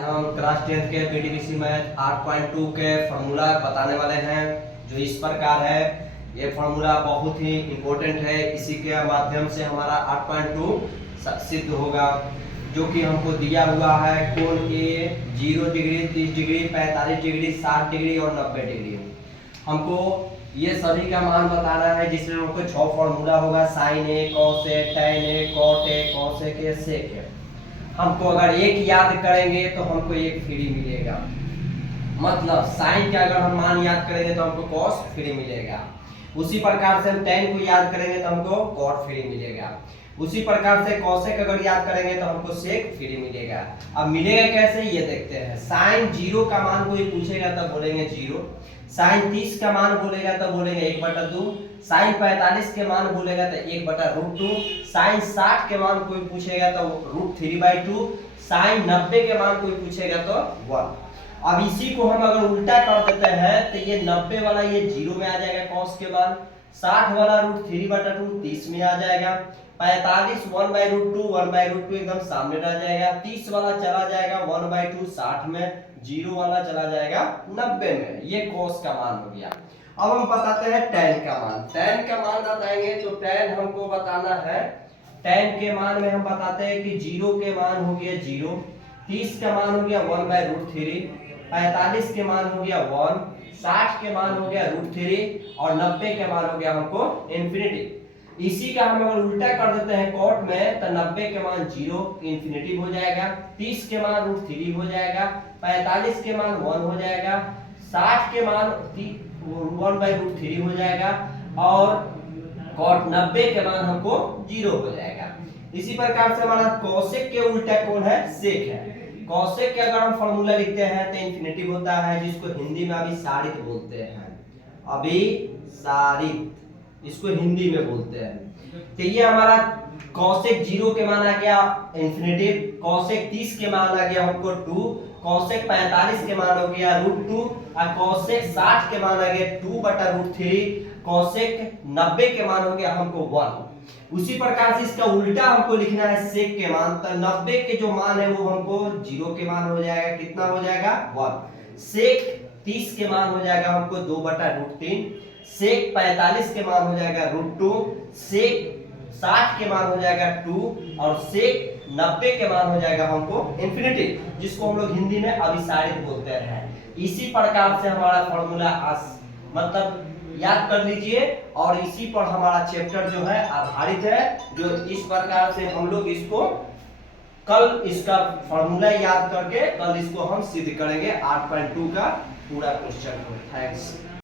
हम class 10th के बीडीबीसी math 8.2 के फार्मूला बताने वाले हैं जो इस प्रकार है। ये फार्मूला बहुत ही इम्पोर्टेंट है, इसी के माध्यम से हमारा 8.2 सिद्ध होगा, जो कि हमको दिया हुआ है कोण ए 0 डिग्री, 30 डिग्री, 45 डिग्री, 60 डिग्री और 90 डिग्री। हमको ये सभी का मान बताना है, जिसमें हमको 6 फार्मूला होगा, sine A, cos A, tan A, cot A, cosec A, sec A. हमको अगर एक याद करेंगे तो हमको एक फ्री मिलेगा, मतलब साइन का अगर हम मान याद करेंगे तो हमको कॉस फ्री मिलेगा। उसी प्रकार से हम टैन को याद करेंगे तो हमको कॉट फ्री मिलेगा। उसी प्रकार से कॉसेक अगर याद करेंगे तो हमको सेक फ्री मिलेगा। अब मिलेगा कैसे ये देखते हैं। साइन 0 का मान कोई पूछेगा तब बोलेंगे 0, साइन 30 का मान बोलेगा तब बोलेंगे 1/2, साइन 45 के मान बोलेगा तो 1/√2, साइन 60 के मान कोई पूछेगा तो √3/2, साइन 90 के मान कोई पूछेगा तो 1। अब इसी को हम अगर उल्टा कर देते हैं तो ये 90 वाला ये 0 में आ जाएगा कॉस के मान, 60 वाला √3/2 30 में आ जाएगा, 45 1/√2 1/√2 एकदम सामने रह जाएगा, 30 वाला चला जाएगा 1/2 60 में, 0 वाला चला जाएगा 90 में। ये कॉस का मान हो गया। अब हम बताते हैं टैन का मान। टैन का मान बताएंगे तो टैन हमको बताना है, टैन के मान में हम बताते हैं कि 0 के मान हो गया 0, 30 का मान हो गया 1/√3, 45 के मान हो गया 1, 60 के मान हो गया √3 और 90 के मान हो गया हमको इन्फिनिटी। इसी का हम अगर उल्टा कर देते हैं कॉट में तो 90 के मान 0 इन्फिनिटी हो जाएगा, 30 के मान √3 हो जाएगा, 45 के मान 1 हो जाएगा, 60 के मान 1/√3 हो जाएगा और कॉट 90 के मान हमको 0 हो जाएगा। इसी प्रकार से हमारा कॉसेक के उल्टा कौन है, सेक है। कॉसेक के अगर हम फार्मूला लिखते हैं तो इन्फिनिटी होता है, जिसको हिंदी में अभिसारित बोलते हैं। अभिसारित इसको हिंदी में बोलते हैं। तो ये हमारा कॉसेक 0 के मान आ गया इन्फिनिटी, कॉसेक 30 के मान आ गया हमको 2, कॉसेक 45 के मान हो गया √2 और कॉसेक 60 के मान आ गया 2/√3, कॉसेक 90 के मान हो गया हमको 1। उसी प्रकार से इसका उल्टा हमको लिखना है सेक के मान, तो 90 के जो मान है वो हमको 0 के मान हो जाएगा, कितना हो जाएगा 1। सेक 30 के मान हो जाएगा हमको 2/√3, सेक 45 के मान हो जाएगा √2, सेक 60 के मान हो जाएगा 2 और सेक 90 के मान हो जाएगा हमको इन्फिनिटी, जिसको हम लोग हिंदी में अभिसारित बोलते हैं। इसी प्रकार से हमारा फॉर्मूला मतलब याद कर लीजिए, और इसी पर हमारा चैप्टर जो है आधारित है। जो इस प्रकार से हम लोग इसको कल इसका फॉर्मूला याद करके कल इसको हम सिद्ध करेंगे 8.2 का पूरा क्वेश्चन को। थैंक्स।